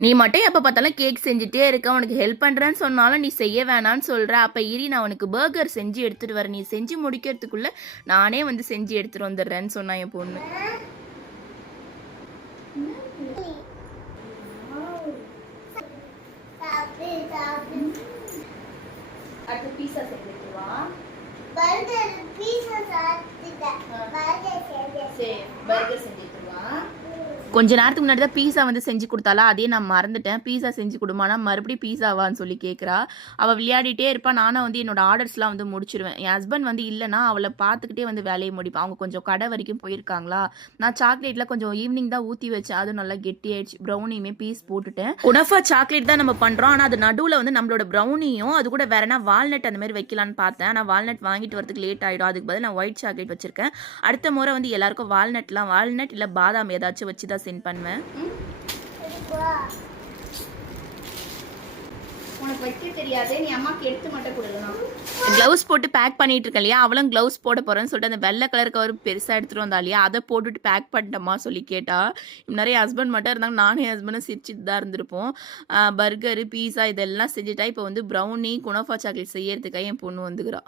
நீ மட்டும் எப்போ பார்த்தாலும் கேக் செஞ்சுட்டே இருக்க உனக்கு ஹெல்ப் பண்ணுறேன்னு சொன்னாலும் நீ செய்ய வேணான்னு சொல்கிற அப்போ இரி நான் உனக்கு பர்கர் செஞ்சு எடுத்துகிட்டு வரேன். நீ செஞ்சு முடிக்கிறதுக்குள்ளே நானே வந்து செஞ்சு எடுத்துகிட்டு வந்துடுறேன்னு சொன்னா என் பொண்ணு. அடுத்து பீஸா செஞ்சுட்டுவா பர்கர் பீஸா சாப்பிட்டுட்டேன். பர்கர் செஞ்சேன் சரி பர்கர் செஞ்சுட்டுவா கொஞ்ச நேரத்துக்கு முன்னாடி தான் பீஸா வந்து செஞ்சு கொடுத்தாலா அதே நான் மறந்துட்டேன். பீஸா செஞ்சு கொடுமானா மறுபடியும் பீஸாவான்னு சொல்லி கேட்குறா அவள் விளையாடிட்டே இருப்பா. நானும் வந்து என்னோட ஆர்டர்ஸ்லாம் வந்து முடிச்சிடுவேன் என் ஹஸ்பண்ட் வந்து இல்லைன்னா அவளை பார்த்துக்கிட்டே வந்து வேலையை முடிப்பேன் அவங்க கொஞ்சம் கடை வரைக்கும் போயிருக்காங்களா? நான் சாக்லேட்லாம் கொஞ்சம் ஈவினிங் தான் ஊற்றி வச்சேன். அதுவும் நல்லா கெட்டியாயிடுச்சு. ப்ரௌனியுமே பீஸ் போட்டுட்டேன். குணஃபா சாக்லேட் தான் நம்ம பண்ணுறோம் ஆனால் அது நடுவில் வந்து நம்மளோட ப்ரௌனியும் அது கூட வேற என்ன வால்நட் அந்த மாதிரி வைக்கலான்னு பார்த்தேன். ஆனால் வால்நட் வாங்கிட்டு வரதுக்கு லேட் ஆகிடும் அதுக்கு பதில் நான் ஒயிட் சாக்லேட் வச்சிருக்கேன். அடுத்த முறை வந்து எல்லாருக்கும் வால்நட்லாம் வால்நட் இல்லை பாதாம் ஏதாச்சும் வச்சு தான் சென்ட் பண்ணுவேன். உனக்கு வைக்க தெரியாது நீ அம்மாக்கு எடுத்து மட்டும் கொடுக்கலாம் க்ளவுஸ் போட்டு பேக் பண்ணிட்டு இருக்கேன் இல்லையா? அவளும் க்ளவுஸ் போட போறேன்னு சொல்லிட்டு அந்த வெள்ளை கலர் கவர் பெருசாக எடுத்துட்டு வந்தா இல்லையா? அதை போட்டுட்டு பேக் பண்ணிட்டோமா சொல்லி கேட்டா. நிறைய ஹஸ்பண்ட் மட்டும் இருந்தாங்க. நானும் என் ஹஸ்பண்டும் சிரிச்சிட்டு தான் இருந்திருப்போம். பர்கரு பீஸா இதெல்லாம் செஞ்சுட்டா. இப்போ வந்து ப்ரௌனி குணஃபா சாக்லேட் செய்யறதுக்காக என் பொண்ணு வந்துக்கிறா.